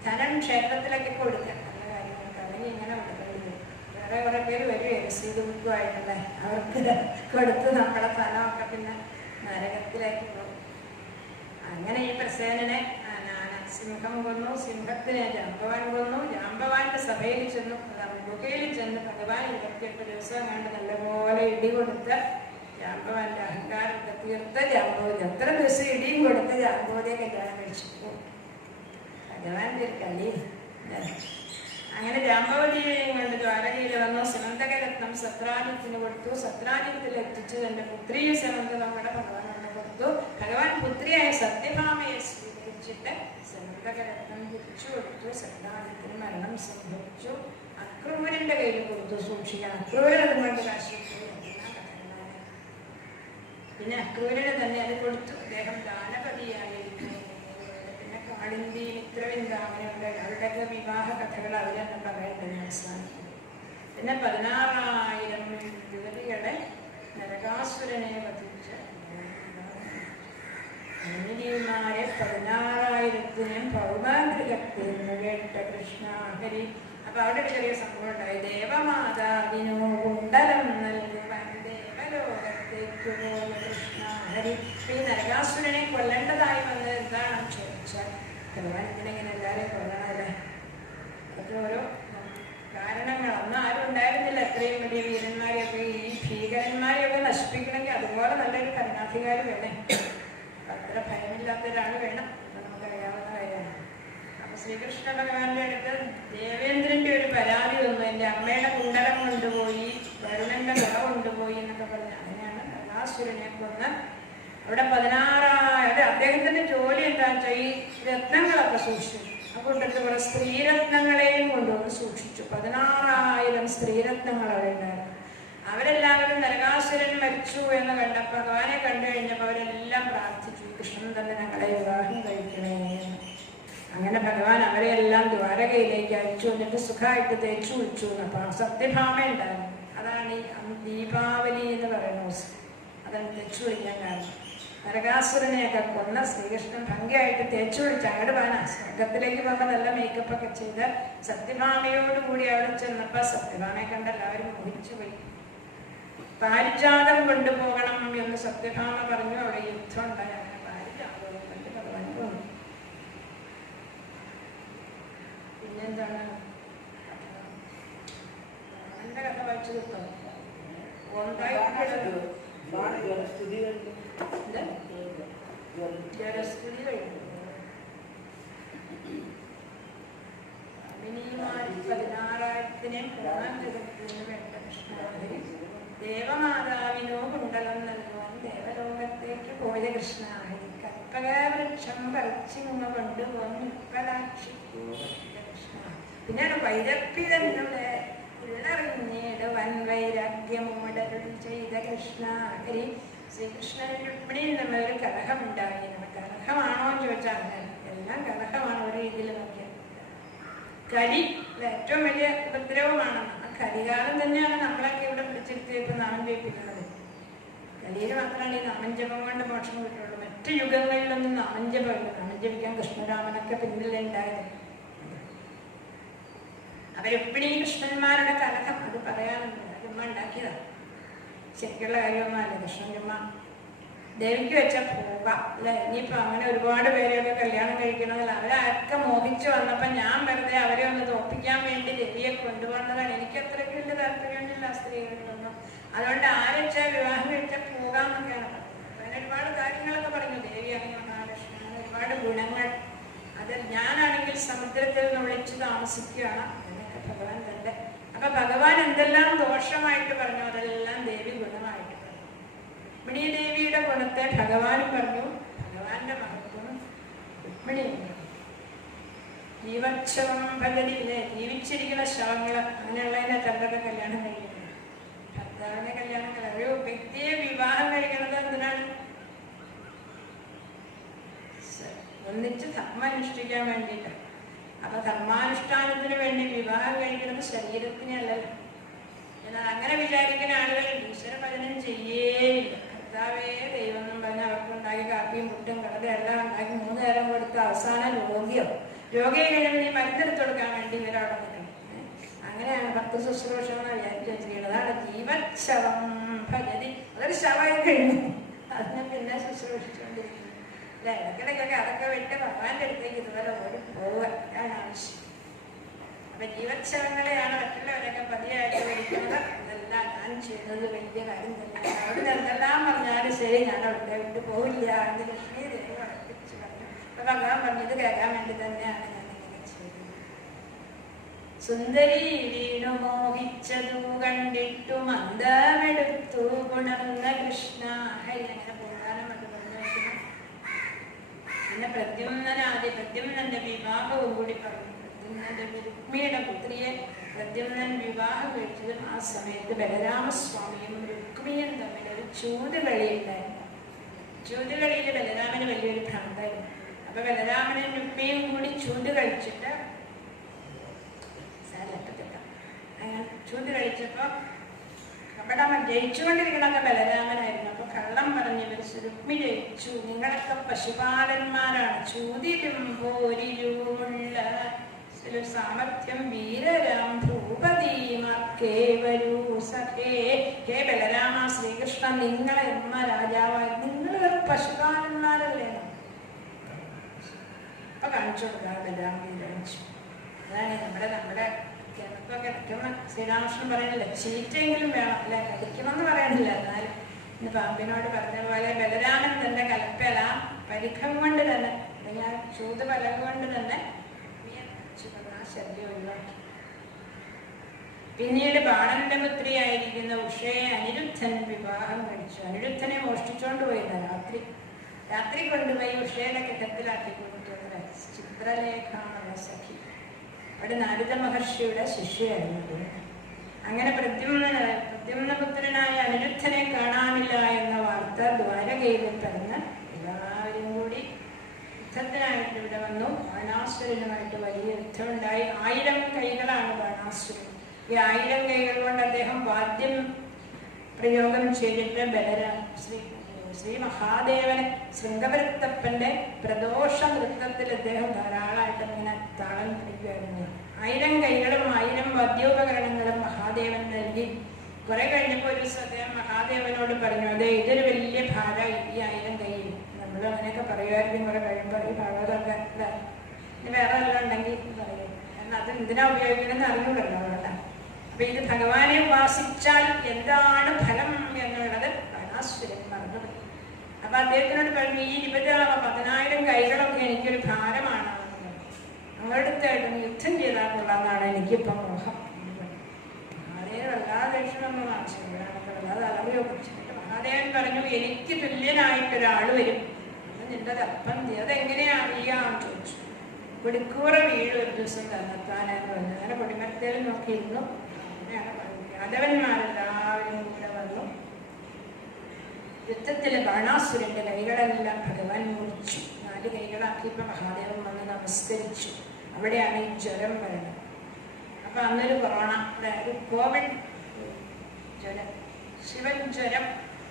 ധനം ക്ഷേത്രത്തിലൊക്കെ കൊടുക്കുക, നല്ല കാര്യങ്ങൾക്ക്, അല്ലെങ്കിൽ ഇങ്ങനെ കൊടുക്കേണ്ടി വരും. വേറെ കുറെ പേര് വരുവേ രസീത് ബുക്കുമായിട്ടല്ലേ, അവർക്ക് കൊടുത്ത് നമ്മുടെ ധനമൊക്കെ പിന്നെ നരകത്തിലേക്ക് പോകും. അങ്ങനെ ഈ പ്രസേനനെ സിംഹം കൊന്നു, സിംഹത്തിനെ ജാമ്പവാൻ കൊന്നു. ജാമ്പവാന്റെ സഭയിൽ ചെന്നു, ഗുഹയിൽ ചെന്ന് ഭഗവാൻ 28 ദിവസം കണ്ട് നല്ലപോലെ ഇടി കൊടുത്ത് ജാമ്പവാന്റെ അഹങ്കാരത്തെ തീർത്ത് ജാമ്പവതി എത്ര ദിവസം ഇടിയും കൊടുത്ത് ജാമ്പവതിയെ കല്യാണം കഴിച്ചു. ഭഗവാന്റെ ഒരു കളി. അങ്ങനെ ജാമ്പവതിയെയും കൊണ്ട് ദ്വാരകയിൽ വന്നു. സിമന്തകരത്നം സത്രാജിത്തിന് കൊടുത്തു. സത്രാജിത്തിൽ എത്തിച്ച് തന്റെ പുത്രിയെ സിമന്തകങ്ങളുടെ ഭഗവാനോട് കൊടുത്തു. ഭഗവാൻ പുത്രിയായ സത്യഭാമയെ സ്വീകരിച്ചിട്ട് സിമന്തകരത്നം തിരിച്ചു കൊടുത്തു. സത്രാജിത്തിന് മരണം സംഭവിച്ചു. അക്രൂരന്റെ കയ്യിൽ കൊടുത്തു സൂക്ഷിക്കണം. അക്രൂരൻ അതുകൊണ്ട് കാശിപ്പോയി. പിന്നെ അക്രൂരന് തന്നെ അത് കൊടുത്തു. അദ്ദേഹം ദാനപതിയായിരിക്കുന്നു. പിന്നെ കാളിന്തി, മിത്രവിന്ദ, അങ്ങനെയുള്ള അവരുടെയൊക്കെ വിവാഹ കഥകൾ അവരെന്നെ പറയേണ്ടത് അവസാനിക്കും. പിന്നെ 16,000 യുവതികളെ നരകാസുരനെ വധിച്ച് അനിലിമാരെ 16,000-നും പൗമാഗ്രഹത്തേന്ന് കേട്ട കൃഷ്ണ ഹരി. അപ്പൊ അവിടെ ഒരു ചെറിയ സംഭവം ഉണ്ടായി. ദേവമാതാവിനോ കുണ്ടലം നൽകുവാൻ ദേവലോകത്തേക്ക് പോയ കൃഷ്ണ ഹരി. ഈ നരകാസുരനെ കൊല്ലേണ്ടതായി വന്നത് എന്താണെന്ന് ചോദിച്ചാൽ, ഭഗവാൻ ഇങ്ങനെ എല്ലാവരെയും കൊല്ലണല്ലേ, അതൊക്കെ ഓരോ കാരണങ്ങൾ. അന്ന് ആരും ഉണ്ടായിരുന്നില്ല അത്രയും വലിയ വീരന്മാരെയൊക്കെ. ഈ ഭീകരന്മാരെയൊക്കെ നശിപ്പിക്കണമെങ്കിൽ അതുപോലെ നല്ലൊരു കരുണാധികാരി വേണേ, അത്ര ഭയമില്ലാത്ത ഒരാൾ വേണം. അത് നമുക്കറിയാവുന്ന കാര്യമാണ്. അപ്പൊ ശ്രീകൃഷ്ണ ഭഗവാന്റെ അടുത്ത് ദേവേന്ദ്രന്റെ ഒരു പരാതി വന്നു. എൻ്റെ അമ്മയുടെ കുണ്ടലം കൊണ്ടുപോയി, വരുണന്റെ കുട കൊണ്ടുപോയി എന്നൊക്കെ പറഞ്ഞു. അങ്ങനെയാണ് നരകാസുരനെ കൊന്ന് അവിടെ 16,000. അദ്ദേഹത്തിന്റെ ജോലി എന്താണെന്ന് വെച്ചാൽ ഈ രത്നങ്ങളൊക്കെ സൂക്ഷിച്ചു. ആ കൂട്ടത്തിൽ കുറെ സ്ത്രീരത്നങ്ങളെയും കൊണ്ടുവന്ന് സൂക്ഷിച്ചു. 16,000 സ്ത്രീരത്നങ്ങൾ അവിടെ ഉണ്ടായിരുന്നു. അവരെല്ലാവരും നരകാസുരൻ മരിച്ചു എന്ന് കണ്ടപ്പോൾ, ഭഗവാനെ കണ്ടു കഴിഞ്ഞപ്പോൾ അവരെല്ലാം പ്രാർത്ഥിച്ചു, കൃഷ്ണൻ തന്നെ ഞങ്ങളെ വിവാഹം കഴിക്കണേ. അങ്ങനെ ഭഗവാൻ അവരെല്ലാം ദ്വാരകയിലേക്ക് അയച്ചു. എന്നിട്ട് സുഖമായിട്ട് തേച്ചു വിളിച്ചു. അപ്പൊ സത്യഭാമ ഉണ്ടായിരുന്നു. അതാണ് ഈ ദീപാവലി എന്ന് പറയുന്ന ദിവസം. അതാണ് തേച്ചു വിളിക്കാൻ കാരണം. നരകാസുരനെയൊക്കെ കൊന്ന ശ്രീകൃഷ്ണൻ ഭംഗിയായിട്ട് തേച്ചു വിളിച്ച് അങ്ങോട്ട് പോകാനാ. സ്വർഗത്തിലേക്ക് പോകുമ്പോൾ നല്ല മേക്കപ്പ് ഒക്കെ ചെയ്ത് സത്യഭാമയോടുകൂടി അവിടെ ചെന്നപ്പോ സത്യഭാമയെ കണ്ട് എല്ലാവരും മോഹിച്ചു പോയി. പാരിജാതം കൊണ്ടുപോകണം എന്ന് സത്യഭാമ പറഞ്ഞു. അവിടെ യുദ്ധം ഉണ്ടായി. അങ്ങനെ പാരിജാതവും കൊണ്ട് ഭഗവാൻ പോന്നു. പിന്നെന്താണ് എന്റെ കഥ വായിച്ചു കിട്ടും. ജലസ്തുതി കഴിഞ്ഞു. 16,000-നെ പൂർണ്ണത്തിന് വേണ്ട കൃഷ്ണഹരി. ദേവമാതാവിനോ കുണ്ടലം നൽകുവാൻ ദേവലോകത്തേക്ക് പോയ കൃഷ്ണഹരി. കൽപ്പകവൃക്ഷം പറിച്ചിങ്ങ കൊണ്ടുപോകും ഉപ്പലാക്ഷിക്കൂ കൃഷ്ണ. പിന്നീട് വൈരപ്പിതങ്ങളുടെ ഉള്ളറിഞ്ഞേട് വൻ വൈരാഗ്യമോടരുൾ ചെയ്ത കൃഷ്ണഹരി. ശ്രീകൃഷ്ണനും രുക്മിണിയും തമ്മിൽ ഒരു കലഹമുണ്ടായി. കലഹമാണോ എന്ന് ചോദിച്ചാൽ എല്ലാം കലഹമാണ് ഒരു രീതിയിൽ നോക്കിയാൽ. കലി ഏറ്റവും വലിയ ഉപദ്രവമാണ്. ആ കലികാലം തന്നെയാണ് നമ്മളൊക്കെ ഇവിടെ പിടിച്ചിരുത്തി ഇപ്പൊ നാമം ജപിക്കുന്നത്. കലിയിൽ മാത്രമാണ് ഈ നാമഞ്ജപം കൊണ്ട് മോക്ഷം കിട്ടുള്ളൂ. മറ്റു യുഗങ്ങളിലൊന്നും നാമഞ്ജപമില്ല. നാമം ജപിക്കാൻ കൃഷ്ണരാമനൊക്കെ പിന്നിലെ ഉണ്ടായത്. അവരെപ്പിണീ കൃഷ്ണന്മാരുടെ കലഹം അത് പറയാനുണ്ട്. ചുമ്മാ ഉണ്ടാക്കിയതാണ്, ശരിക്കുള്ള കാര്യമൊന്നുമല്ല. കൃഷ്ണൻ ചുമ്മാ ദേവിക്ക് വെച്ച പോകാം അല്ലെ. ഇനിയിപ്പോ അങ്ങനെ ഒരുപാട് പേരെയൊക്കെ കല്യാണം കഴിക്കണമെന്നില്ല. അവരൊക്കെ മോഹിച്ചു വന്നപ്പോ ഞാൻ വെറുതെ അവരെ ഒന്ന് തോപ്പിക്കാൻ വേണ്ടി ദേവിയെ കൊണ്ടുവന്നതാണ്. എനിക്ക് അത്രയ്ക്ക് വലിയ താല്പര്യമൊന്നുമില്ല സ്ത്രീകളിലൊന്നും. അതുകൊണ്ട് ആരെച്ചാൽ വിവാഹം കഴിച്ചാൽ പോകാമെന്നൊക്കെയാണ് പറഞ്ഞത്. അങ്ങനെ ഒരുപാട് കാര്യങ്ങളൊക്കെ പറഞ്ഞു. ദേവി അങ്ങനെ മഹാലക്ഷ്മി ഒരുപാട് ഗുണങ്ങൾ. അത് ഞാനാണെങ്കിൽ സമുദ്രത്തിൽ നിന്ന് വിളിച്ച് താമസിക്കുകയാണ് എന്നൊക്കെ ഭഗവാൻ കണ്ട്. അപ്പൊ ഭഗവാൻ എന്തെല്ലാം ദോഷം ദോഷമായിട്ട് പറഞ്ഞു, അതെല്ലാം ദേവി ഗുണമായിട്ട് പറഞ്ഞു. രുക്മിണി ദേവിയുടെ ഗുണത്തെ ഭഗവാനും പറഞ്ഞു, ഭഗവാന്റെ മഹത്വം രുക്മിണിയും പറഞ്ഞു. ജീവക്ഷവം ഭഗതിയിലെ ജീവിച്ചിരിക്കുന്ന ശവങ്ങള് അങ്ങനെയുള്ളതിനെ തങ്ങളുടെ കല്യാണം കഴിക്കുന്നത്. ഭർത്താവിനെ കല്യാണം കഴിയും. ഒരു വ്യക്തിയെ വിവാഹം കഴിക്കുന്നത് എന്തിനാണ്? ഒന്നിച്ച് ധർമ്മം അനുഷ്ഠിക്കാൻ വേണ്ടിയിട്ട്. അപ്പൊ ധർമാനുഷ്ഠാനത്തിന് വേണ്ടി വിവാഹം കഴിക്കുന്നത് ശരീരത്തിനല്ലല്ലോ. എന്നാൽ അങ്ങനെ വിചാരിക്കുന്ന ആളുകൾ ഈശ്വര ഭജനം ചെയ്യേയില്ല. കർത്താവേ ദൈവം എന്നും പറഞ്ഞ് അവർക്കുണ്ടാക്കി കാപ്പിയും പുട്ടും കടലും എല്ലാം ഉണ്ടാക്കി 3 നേരം കൊടുത്ത് അവസാനം രോഗിയെ കഴിയുമ്പോൾ ഈ മരുന്നെടുത്ത് കൊടുക്കാൻ വേണ്ടി ഇവരവിടെ നിൽക്കണം. അങ്ങനെയാണ് ഭക്ത ശുശ്രൂഷ എന്ന് വിചാരിച്ചു വെച്ചിരിക്കുന്നത്. അതാണ് ജീവശവം ഭജതി. അതൊരു ശവമായി കഴിഞ്ഞു, അതിനെ പിന്നെ ശുശ്രൂഷിച്ചുകൊണ്ടിരിക്കുന്നു. അല്ലെ, ഇടയ്ക്കിടയ്ക്കൊക്കെ അതൊക്കെ വിട്ട് ഭഗവാന്റെ അടുത്തേക്ക് ഇതുവരെ ഓടി പോവുക, അതാണ് ആവശ്യം. അപ്പൊ ജീവശവങ്ങളെയാണ് മറ്റുള്ളവരൊക്കെ പതിയായിട്ട് വിളിക്കുന്നത്. ഇതെല്ലാം ഞാൻ ചെയ്യുന്നത് വലിയ കാര്യം തന്നെയാണ്. അവിടെ എന്തെല്ലാം പറഞ്ഞാലും ശരി, ഞാൻ അവിടെ വിട്ട് പോവില്ല എന്ന് ലക്ഷ്മി ദേവി ഉറപ്പിച്ചു പറഞ്ഞു. അപ്പൊ ഭഗവാൻ പറഞ്ഞത് കേൾക്കാൻ വേണ്ടി തന്നെയാണ് ഞാൻ ഇങ്ങനെ ചെയ്തത്. സുന്ദരി വീണു മോഹിച്ചതു കണ്ടിട്ടു മന്ദമെടുത്തു ഗുണർന്ന കൃഷ്ണ. ഇങ്ങനെ പോകാനും അത് പറഞ്ഞു വയ്ക്കുന്നു. പിന്നെ പ്രദ്യുമ്നന്റെ വിവാഹവും കൂടി പറഞ്ഞു. പ്രദ്യുമ്നന്റെ രുക്മിണിയുടെ പുത്രിയെ പ്രദ്യുമ്നൻ വിവാഹം കഴിച്ചതും ആ സമയത്ത് ബലരാമസ്വാമിയും രുക്മിണിയും തമ്മിൽ ഒരു ചൂതുകളിയുണ്ടായിരുന്നു. ചൂതുകളിയിൽ ബലരാമന് വലിയൊരു ഭ്രാന്തായിരുന്നു. അപ്പൊ ബലരാമനും രുക്മിണിയും കൂടി ചൂത് കഴിച്ചിട്ട് അങ്ങനെ ചൂത് കഴിച്ചപ്പോ അവിടെ ജയിച്ചുകൊണ്ടിരിക്കണൊക്കെ ബലരാമനായിരുന്നു. അപ്പൊ കള്ളം പറഞ്ഞ് ഇവർ രുക്മി ജയിച്ചു. നിങ്ങളൊക്കെ പശുപാലന്മാരാണ്, ചൂതിലും പോരിലുമുള്ള സാമർഥ്യം വീരരാം ഭൂപതിമാർക്കേ വരൂ സഖേ. ഹേ ബലരാമ, ശ്രീകൃഷ്ണ, നിങ്ങളെ എമ്മ രാജാവായി, നിങ്ങൾ പശുപാലന്മാരല്ലേ? അപ്പൊ കാണിച്ചു കൊടുക്കാം ബലരാമൻ കാണിച്ചു. അതാണ് നമ്മുടെ കിണക്കൊക്കെ ഇടയ്ക്കുമ്പോൾ ശ്രീരാമകൃഷ്ണൻ പറയുന്നില്ല, ചീറ്റെങ്കിലും വേണം അല്ലെ, കടിക്കണമെന്ന് പറയണില്ല. എന്നാലും ഇന്ന് പാമ്പിനോട് പറഞ്ഞ പോലെ ബലരാമൻ തന്റെ കൽപ്പല പരിഖം കൊണ്ട് തന്നെ, അല്ലെങ്കിൽ ചൂത് പലക കൊണ്ട് തന്നെ ശല്യം ഒഴിവാക്കി. പിന്നീട് ബാണന്റെ പുത്രിയായിരിക്കുന്ന ഉഷയെ അനിരുദ്ധൻ വിവാഹം കഴിച്ചു. അനിരുദ്ധനെ മോഷ്ടിച്ചോണ്ട് പോയിരുന്ന രാത്രി കൊണ്ടുപോയി ഉഷയുടെ കിട്ടത്തിലാക്കി കൊടുത്തുള്ള ചിത്രലേഖാനുള്ള സഖി. അവിടെ നാരദ മഹർഷിയുടെ ശിഷ്യയായിരുന്നു. അങ്ങനെ പ്രദ്യുമ്നപുത്രനായ അനിരുദ്ധനെ കാണാനില്ല എന്ന വാർത്ത ദ്വാരകയിൽ പറഞ്ഞ് എല്ലാവരും കൂടി യുദ്ധത്തിനായിട്ട് ഇവിടെ വന്നു. ബാണാസുരനുമായിട്ട് വലിയ യുദ്ധമുണ്ടായി. 1000 കൈകളാണ് ബാണാസുരൻ. ഈ 1000 കൈകൾ കൊണ്ട് അദ്ദേഹം വാദ്യം പ്രയോഗം ചെയ്തിട്ട് ശ്രീ മഹാദേവനെ ശൃംഗവൃത്തപ്പന്റെ പ്രദോഷ നൃത്തത്തിൽ അദ്ദേഹം ധാരാളമായിട്ട് ഇങ്ങനെ താളം പിടിക്കുകയായിരുന്നു. 1000 കൈകളും 1000 വാദ്യോപകരണങ്ങളും മഹാദേവൻ നൽകി. കുറെ കഴിഞ്ഞപ്പോൾ ഒരു ദിവസം അദ്ദേഹം മഹാദേവനോട് പറഞ്ഞു, അതെ ഇതൊരു വലിയ ഭാരം ഈ 1000 കൈയിൽ. നമ്മൾ അങ്ങനെയൊക്കെ പറയുമായിരിക്കും കുറെ കഴിയുമ്പോൾ ഈ ഭാഗത്തൊക്കെ ഇനി വേറെ എല്ലാം ഉണ്ടെങ്കിൽ പറയും. എന്നാൽ അത് എന്തിനാ ഉപയോഗിക്കണമെന്ന് അറിഞ്ഞൂടല്ലോ അവിടെ. അപ്പൊ ഇത് ഭഗവാനെ ഉപാസിച്ചാൽ എന്താണ് ഫലം എന്നുള്ളത് ബാണാസുരൻ മറന്നു. അപ്പൊ അദ്ദേഹത്തിനോട് പറഞ്ഞു, ഈ 10,000 കൈകളൊക്കെ എനിക്കൊരു ഭാരമാണ്, അങ്ങോട്ടടുത്തായിട്ടൊന്ന് യുദ്ധം ചെയ്താൽ കൊള്ളാമെന്നാണ് എനിക്കിപ്പം മോഹം. മഹാദേവൻ വല്ലാതെ ദക്ഷിണൊന്നും ആവശ്യമില്ല, വല്ലാതെ അളവിയോ കുറിച്ചിട്ട് മഹാദേവൻ പറഞ്ഞു, എനിക്ക് തുല്യനായിട്ടൊരാൾ വരും, നിന്റെ തപ്പം അതെങ്ങനെയാ അറിയാമെന്ന് ചോദിച്ചു. കൊടിക്കൂറ വീട് ഒരു ദിവസം തന്നെത്താനെന്ന് പറഞ്ഞു. അങ്ങനെ കൊടിമരത്തേലും നോക്കിയിരുന്നു. അങ്ങനെയാണ് പറഞ്ഞത്. യാദവന്മാരെല്ലാവരും കൂടെ വന്നു. യുദ്ധത്തിലെ ബാണാസുരന്റെ കൈകളെല്ലാം ഭഗവാൻ മുറിച്ചു. 4 കൈകളാക്കിയപ്പോൾ മഹാദേവൻ വന്ന് നമസ്കരിച്ചു. അവിടെയാണ് ഈ ജ്വരം വരുന്നത്. അപ്പൊ അന്നൊരു കൊറോണ, അതായത് കോവിഡ് ജ്വരം, ശിവൻ ജ്വരം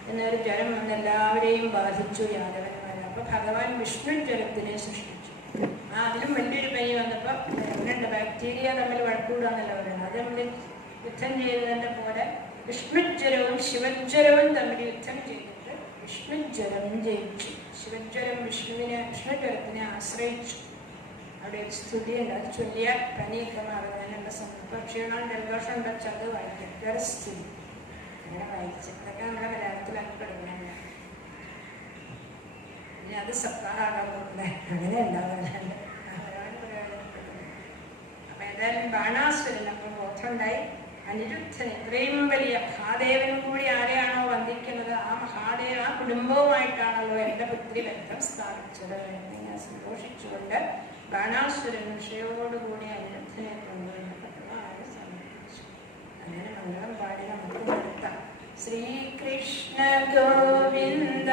എന്നൊരു ജ്വരം വന്ന് എല്ലാവരെയും ബാധിച്ചു യാദവന്മാരെ. അപ്പൊ ഭഗവാൻ വിഷ്ണു ജ്വരത്തിനെ സൃഷ്ടിച്ചു. അതിലും വലിയൊരു പനി വന്നപ്പോ 2 ബാക്ടീരിയ തമ്മിൽ വഴക്കൂടാന്നല്ല പറയുന്നത്. അത് തമ്മിൽ യുദ്ധം ചെയ്തതിന്റെ പോലെ വിഷ്ണുജ്വരവും ശിവജ്വരവും തമ്മിൽ യുദ്ധം ചെയ്തിട്ട് വിഷ്ണുജ്വരം ജയിച്ചു. ശിവജ്വരം വിഷ്ണുജ്വരത്തിനെ ആശ്രയിച്ചു. അവിടെ ഒരു സ്തുതിയുണ്ട്, അത് ചൊല്ലിയാൽ പനിയൊക്കെ മാറുന്നതിനുള്ള സന്ദർഭം. ക്ഷീണം ജലദോഷം ഉണ്ടെച്ചാൽ അത് വായിക്കാം. ജലസ്ഥിതി അങ്ങനെ വായിച്ചു. അതൊക്കെ നമ്മുടെ മലയാളത്തിൽ അനുപ്പെടുന്നത്. ഇനി അത് സപ്താഹാകാറുണ്ട്, അങ്ങനെ ഉണ്ടാകാറുണ്ട്. അപ്പൊ ഏതായാലും ബാണാസുരൻ അപ്പം ബോധമുണ്ടായി. അനിരുദ്ധൻ ഇത്രയും വലിയ മഹാദേവനും കൂടി ആരെയാണോ വന്ദിക്കുന്നത് ആ മഹാദേവ ആ കുടുംബവുമായിട്ടാണല്ലോ എൻ്റെ പുത്രി ബന്ധം സ്ഥാപിച്ചത് എന്നിങ്ങനെ സന്തോഷിച്ചുകൊണ്ട് ബാണാസുരൻ ഋഷിയോടുകൂടി അനിരുദ്ധനെ കൊണ്ടുവന്നപ്പെട്ടതായി സമർപ്പിച്ചു. അങ്ങനെ മംഗളം പാടി നമുക്ക് നിർത്താം. ശ്രീകൃഷ്ണ ഗോവിന്ദ